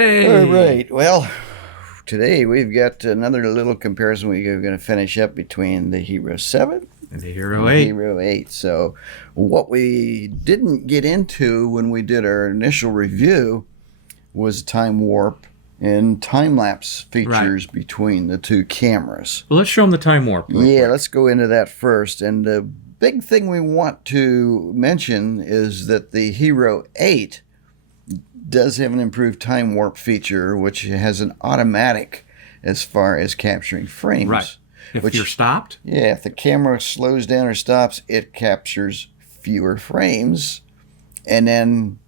Hey! All right. Well, today we've got another little comparison we're going to finish up between the Hero 7 And the and Hero the 8. Hero 8. So, what we didn't get into when we did our initial review was time warp and time lapse features between the two cameras. Well, let's show them the time warp real Yeah, quick. let's go into that first. And the big thing we want to mention is that the Hero 8 does have an improved time warp feature, which has an automatic as far as capturing frames. Right. If you're stopped? Yeah, if the camera slows down or stops, it captures fewer frames. And then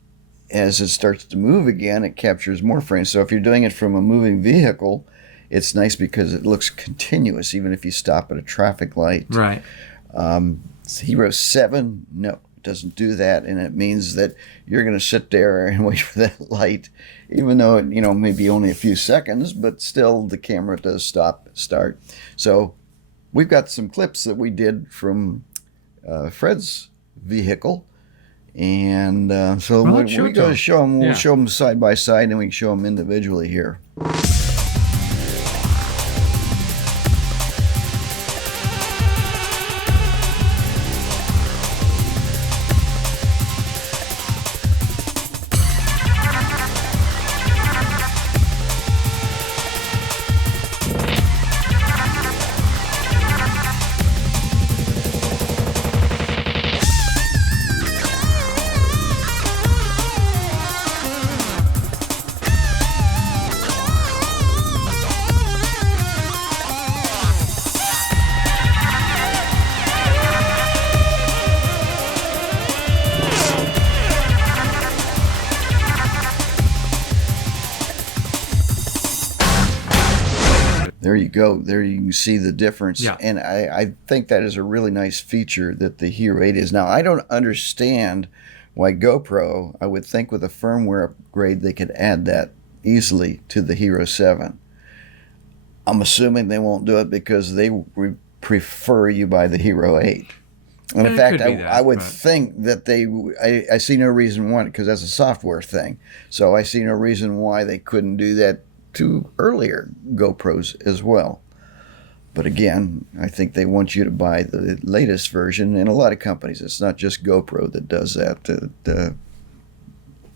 as it starts to move again, it captures more frames. So if you're doing it from a moving vehicle, it's nice because it looks continuous, even if you stop at a traffic light. Right. Hero 7, no, it doesn't do that, and it means that you're going to sit there and wait for that light, even though it, maybe only a few seconds, but still the camera does start. So we've got some clips that we did from Fred's vehicle, and so Well, we're let's show it going to to show them. We'll Yeah. show them side by side, and we can show them individually here. There you go. There you can see the difference. Yeah. And I think that is a really nice feature that the Hero 8 is. Now, I don't understand why GoPro, I would think with a firmware upgrade, they could add that easily to the Hero 7. I'm assuming they won't do it because they prefer you buy the Hero 8. And in It fact, could be that, I would but- think that I see no reason why, because that's a software thing. So I see no reason why they couldn't do that to earlier GoPros as well. But again, I think they want you to buy the latest version, and a lot of companies, it's not just GoPro that does that.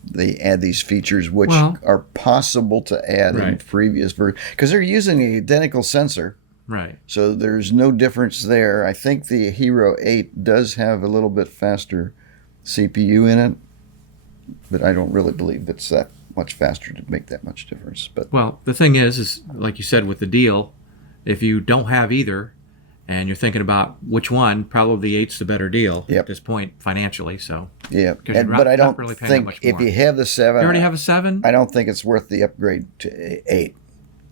They add these features which are possible to add in previous versions, because they're using the identical sensor. Right. So there's no difference there. I think the Hero 8 does have a little bit faster CPU in it, but I don't really believe it's that much faster to make that much difference. But Well, the thing is like you said with the deal, if you don't have either and you're thinking about which one, probably the 8's the better deal at this point financially. So yeah, you're but I not don't really paying that think much if more. you have the 7, You already have a 7? I don't think it's worth the upgrade to 8.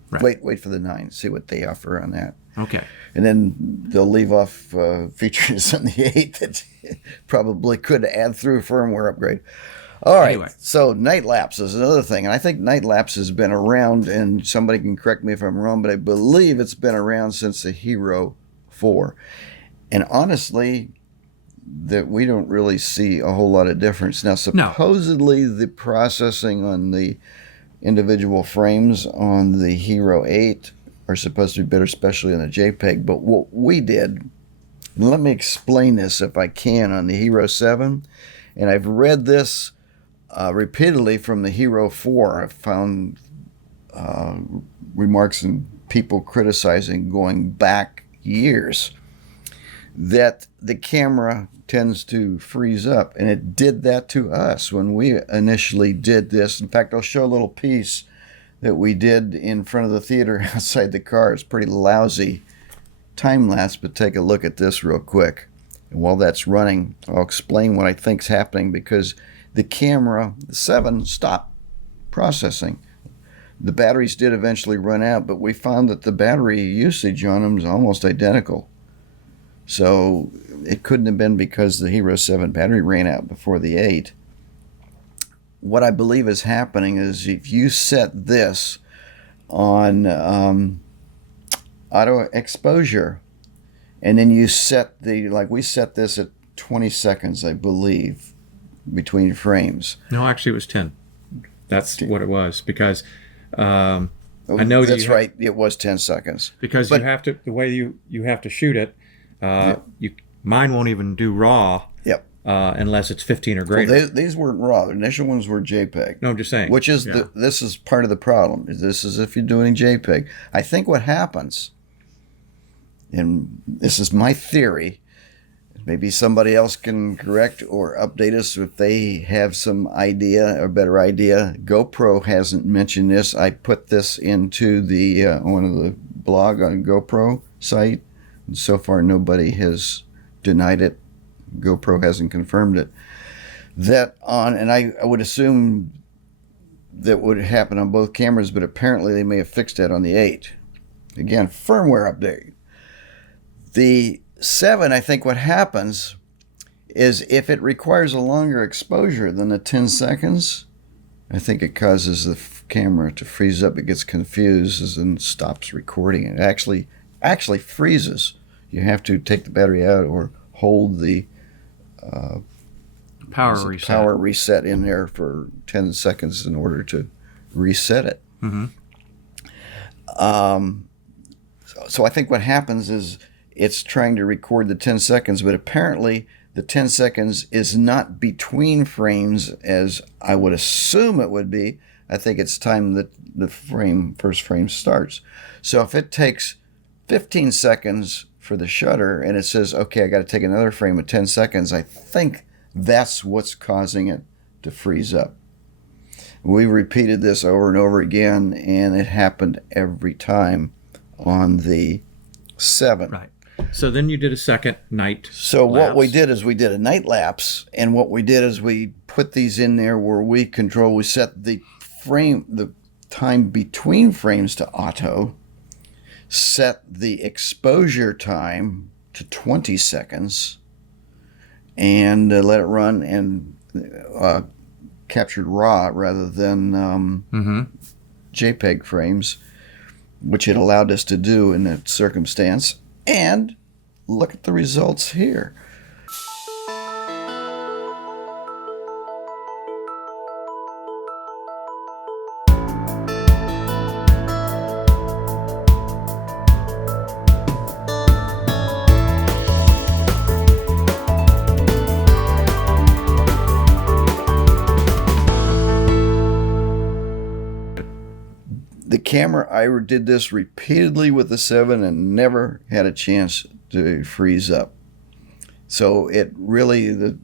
Right. Wait for the 9, see what they offer on that. Okay. And then they'll leave off features on the 8 that probably could add through a firmware upgrade. All right, Anyway. So Nightlapse is another thing, and I think Nightlapse has been around, and somebody can correct me if I'm wrong, but I believe it's been around since the Hero 4. And honestly, that we don't really see a whole lot of difference. Now, supposedly the processing on the individual frames on the Hero 8 are supposed to be better, especially on the JPEG. But what we did, and let me explain this if I can, on the Hero 7, and I've read this repeatedly from the Hero 4. I've found remarks and people criticizing going back years that the camera tends to freeze up, and it did that to us when we initially did this. In fact, I'll show a little piece that we did in front of the theater outside the car. It's pretty lousy time lapse, but take a look at this real quick. And while that's running, I'll explain what I think's happening, because the camera, the 7, stopped processing. The batteries did eventually run out, but we found that the battery usage on them is almost identical. So it couldn't have been because the Hero 7 battery ran out before the 8. What I believe is happening is if you set this on auto exposure, and then you set like we set this at 20 seconds, I believe, between frames. No, actually it was 10. That's what it was, because I know that's right. It was 10 seconds. Because you have to, the way you have to shoot it, mine won't even do RAW. Yep. Unless it's 15 or greater. Well, these weren't RAW. The initial ones were JPEG. No, I'm just saying. Which is this is part of the problem. This is if you're doing JPEG. I think what happens, and this is my theory, maybe somebody else can correct or update us if they have some idea or better idea. GoPro hasn't mentioned this. I put this into the one of the blog on GoPro site, and so far nobody has denied it. GoPro hasn't confirmed it. And I would assume that would happen on both cameras, but apparently they may have fixed that on the 8. Again, firmware update. The 7, I think what happens is if it requires a longer exposure than the 10 seconds, I think it causes the camera to freeze up. It gets confused and stops recording. It actually freezes. You have to take the battery out or hold the power reset in there for 10 seconds in order to reset it. Mm-hmm. So I think what happens is it's trying to record the 10 seconds, but apparently the 10 seconds is not between frames as I would assume it would be. I think it's time that the first frame starts. So if it takes 15 seconds for the shutter and it says, okay, I got to take another frame of 10 seconds, I think that's what's causing it to freeze up. We repeated this over and over again, and it happened every time on the 7. Right. So then you did a second night. So lapse. what we did is we did a night lapse, and what we did is we put these in there where we set the time between frames to auto, set the exposure time to 20 seconds, and let it run, and captured RAW rather than JPEG frames, which it allowed us to do in that circumstance. And look at the results here. The camera, I did this repeatedly with the 7 and never had a chance to freeze up. So it really, the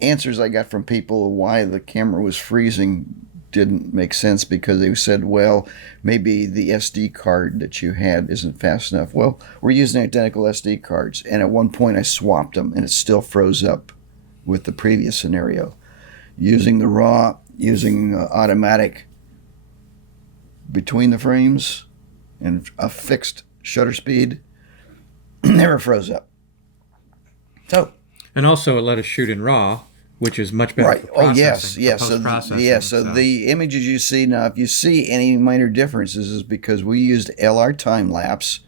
answers I got from people why the camera was freezing didn't make sense, because they said, well, maybe the SD card that you had isn't fast enough. Well, we're using identical SD cards, and at one point I swapped them and it still froze up with the previous scenario. Using the RAW, using automatic between the frames and a fixed shutter speed, never froze up. So, and also it let us shoot in RAW, which is much better. Right. For processing, yes. So the images you see now, if you see any minor differences, is because we used LR time lapse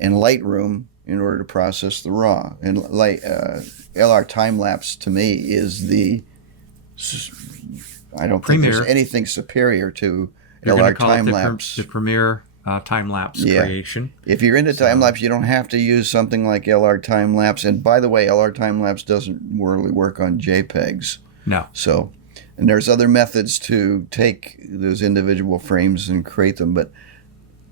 and Lightroom in order to process the RAW. And LR time lapse to me is I don't think there's anything superior to LR time lapse. The premier time lapse creation. If you're into time lapse, you don't have to use something like LR time lapse. And by the way, LR time lapse doesn't really work on JPEGs. No. So, and there's other methods to take those individual frames and create them, but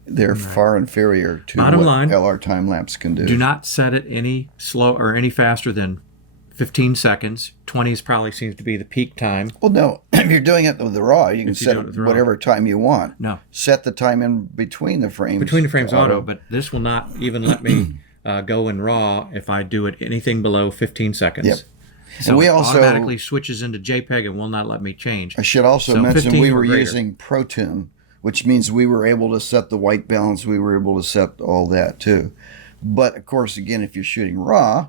they're far inferior to what LR time lapse can do. Do not set it any slow or any faster than 15 seconds. 20 probably seems to be the peak time. Well, no. If you're doing it with the RAW, you can set whatever time you want. No. Set the time in between the frames. Between the frames auto, but this will not even let me go in RAW if I do it anything below 15 seconds. Yep. So and we also automatically switches into JPEG and will not let me change. I should also mention we were using ProTune, which means we were able to set the white balance. We were able to set all that too. But of course, again, if you're shooting RAW,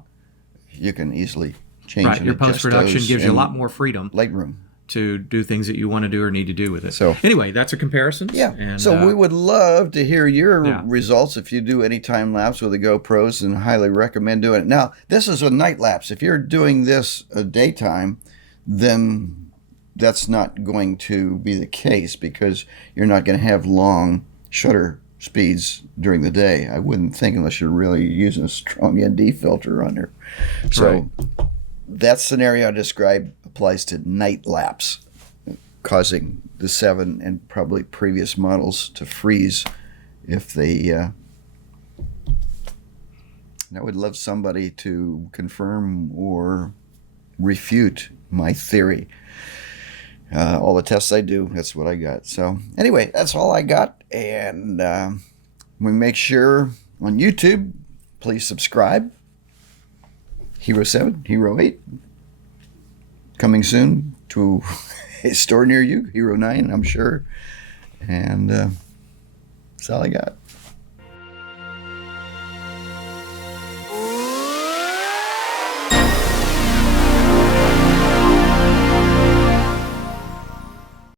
you can easily change it. Your post-production gives you a lot more freedom. Lightroom. To do things that you want to do or need to do with it. So anyway, that's a comparison. Yeah. And, so we would love to hear your results if you do any time lapse with the GoPros, and highly recommend doing it. Now, this is a night lapse. If you're doing this a daytime, then that's not going to be the case because you're not going to have long shutter speeds during the day. I wouldn't think, unless you're really using a strong ND filter on there. So that scenario I described applies to Nightlapse, causing the 7 and probably previous models to freeze if they... I would love somebody to confirm or refute my theory. All the tests I do, that's what I got. So anyway, that's all I got. And we make sure on YouTube, please subscribe. Hero 7, Hero 8. Coming soon to a store near you. Hero 9, I'm sure. And that's all I got.